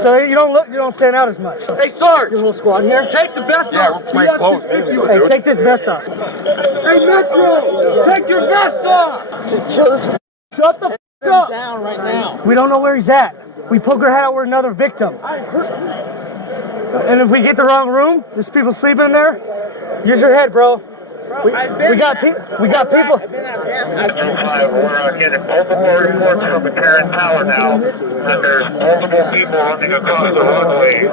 So you don't stand out as much. Hey, Sarge! Your little squad here? Take the vest off! Yeah, we're playing close. Hey, take this vest off. Hey, Metro! Take your vest off! Shut the f up! Down right now. We don't know where he's at. We poke our head out, we're another victim. And if we get the wrong room, there's people sleeping in there, use your head, bro. We got people. We're getting multiple reports from the Karen Tower now that there's multiple people running across the runway.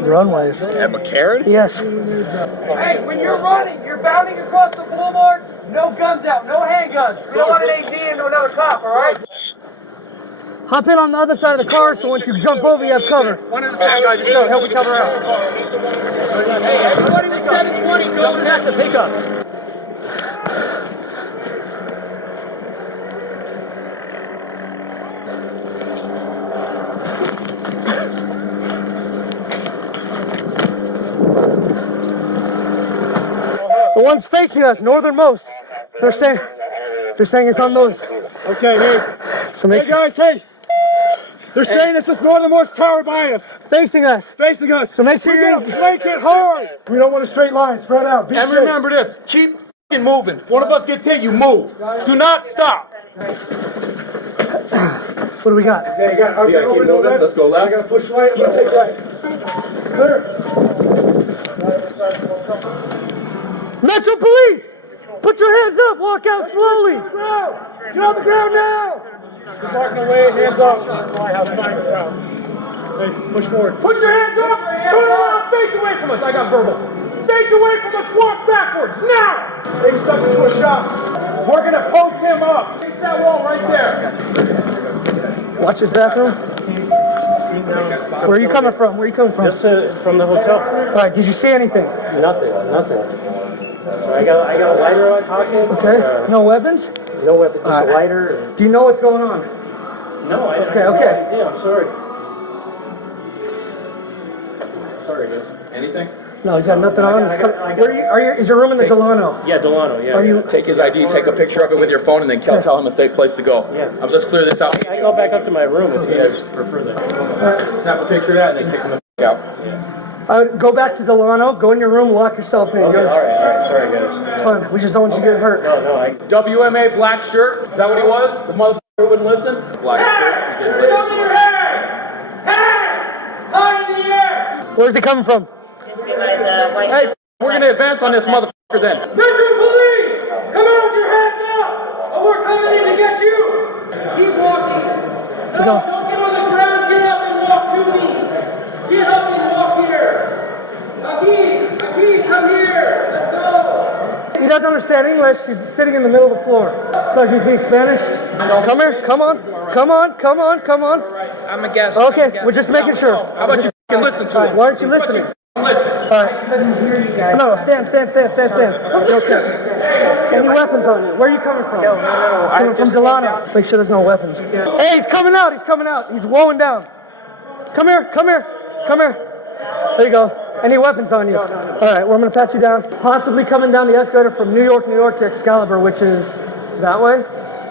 Runways. At McCarran? Yes. Hey, when you're running, you're bounding across the boulevard, no guns out, no handguns. We don't want an AD into another cop, all right? Hop in on the other side of the car so once you jump over, you have cover. One at a time, guys. Just go. Help each other out. Hey, everybody with 720, go to the pickup. The ones facing us, northernmost. They're saying it's on those. Okay, hey. So make Hey, guys, hey. They're saying it's this northernmost tower behind us. facing us. Facing us. So make sure we're you're gonna flank it hard. We don't want a straight line. Spread out. And remember this: keep f***ing moving. If one of us gets hit, you move. Do not stop. What do we got? Okay, you got. Okay, keep moving. Let's go left. I gotta push right. I'm gonna take right. Clear. Metro Police! Put your hands up. Walk out slowly. Get on the ground. Get on the ground now. Just walking away. Hands up. Hey, push forward. Put your hands up! Turn around! Face away from us! I got verbal. Face away from us! Walk backwards! Now! They stuck into a shop. We're gonna post him up! Face that wall right there! Watch his bathroom. Where are you coming from? Where are you coming from? Just from the hotel. All right, did you see anything? Nothing. So I got a lighter in my pocket. Okay. No weapons? No weapon, just Alright. a lighter. Do you know what's going on? No, I Okay, have no okay. idea. I'm sorry. Sorry, guys. Anything? No, he's got nothing on. Is your room in the Delano? Yeah, Delano. Yeah. Are you? Take his ID, take a picture of it with your phone, and then tell him a safe place to go. Yeah. I'll just clear this out. I can go back up to my room if you guys prefer that. Snap a picture of that, and then kick him the f out. Go back to Delano. Go in your room. Lock yourself in. Okay, all right. Sorry, guys. It's fine. We just don't want you to get hurt. No. WMA black shirt. Is that what he was? The motherfucker wouldn't listen. Black shirt. Show me your hands! Hands! High in the air! Where's he coming from? Hey, we're gonna advance on this motherfucker then. Metro Police! Come out with your hands up! Or we're coming in to get you! Keep walking! No, Go. don't get on the ground! Get up and walk to me! Get up and walk here! Akeem, come here! Let's go! He doesn't understand English. He's sitting in the middle of the floor. It's like he speaks Spanish. Come here. Come on. I'm a guest. Okay, we're just making sure. How about you f***ing listen to him? Why aren't you listening? Listen. All right. No, stand. Okay. Any weapons on you? Where are you coming from? No. Coming from Delano. Make sure there's no weapons. Hey, he's coming out. He's wowing down. Come here. There you go. Any weapons on you? No. All right, well, I'm going to pat you down. Possibly coming down the escalator from New York to Excalibur, which is that way?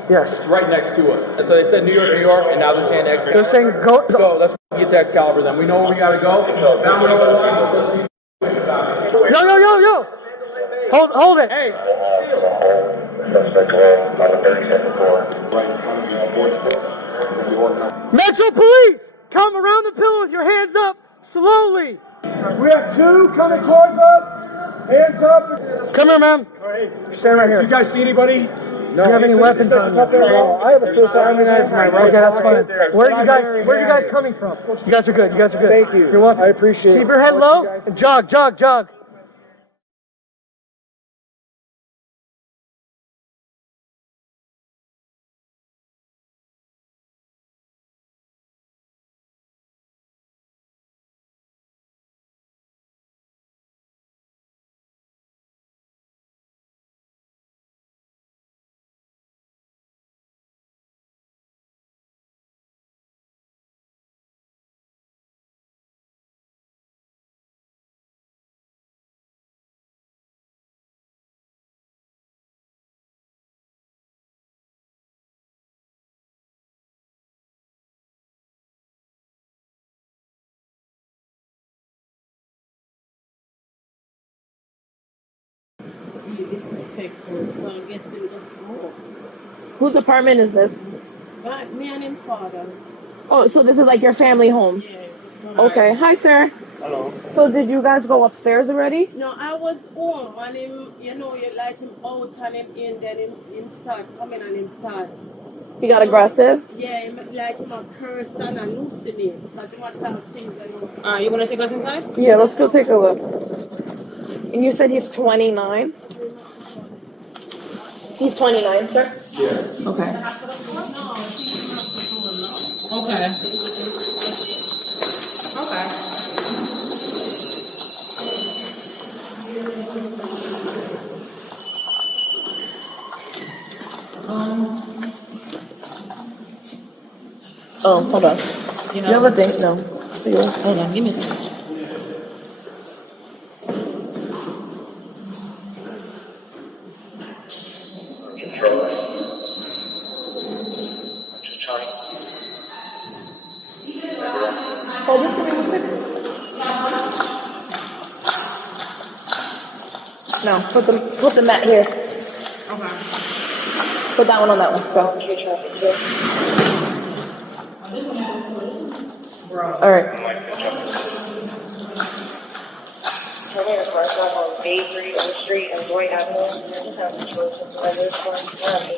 Yes. It's right next to us. So they said New York, and now they're saying Excalibur. They're saying go. Let's go. Let's get to Excalibur then. We know where we gotta go. Yo. Hold it. Hey. Metro Police, come around the pillar with your hands up, slowly. We have two coming towards us. Hands up. Come here, ma'am. All right. Stand right here. Do you guys see anybody? Do you have any weapons on you? No, I have a Swiss Army knife in my right. Okay, that's fine. Where are you guys coming from? You guys are good. Thank you. You're welcome. I appreciate it. Keep your head low and jog. disrespectful, so I guess he just smoke. Whose apartment is this? But me and him father. Oh, so this is like your family home. Yeah. Okay. Hi, sir. Hello. So did you guys go upstairs already? No, I was home and him, you know, you like him out and him in, then him start coming and him start. He got aggressive? Yeah, him, like him a curse and hallucinate. Because he want to have things that don't. You want to take us inside? Yeah, let's go take a look. And you said he's 29? He's 29, sir? Yeah. Okay. Okay. Okay. Oh, hold on. You You have a thing? No. Hold on, give me that. Hold it for me 1 second. No, put the mat here. Okay. Put that one on that one. Go. All right. On Bay Street, on the street, and Dwight Avenue, and then have the choice of whether it's going to be.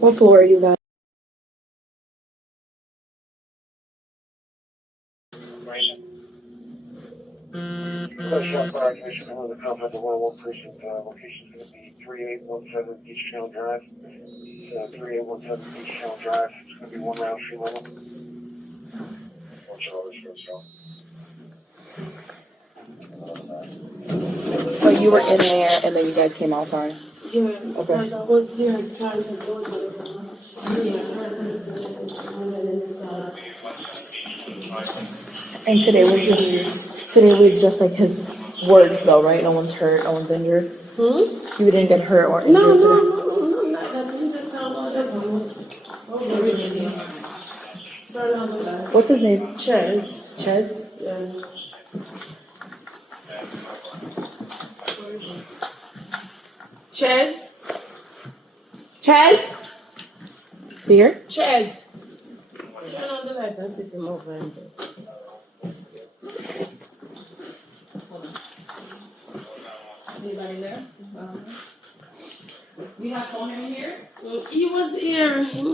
What floor are you guys? Shot fire ignition on the complex of 101 precinct. Location is going to be 3817 Beach Channel Drive. 3817 Beach Channel Drive. It's going to be 1 round street level. So you were in there and then you guys came out, sorry. Yeah, Okay. because I was there trying to go to the And today was just like his words though, right? No one's hurt, no one's injured. You didn't get hurt or injured No, today. no, not that. He just sound like that. Turn on the light. What's his name? Ches. Ches? Yeah. Ches? Ches? Here? Ches. Turn on the light and see if he move around. Anybody there? We have someone in here? He was here.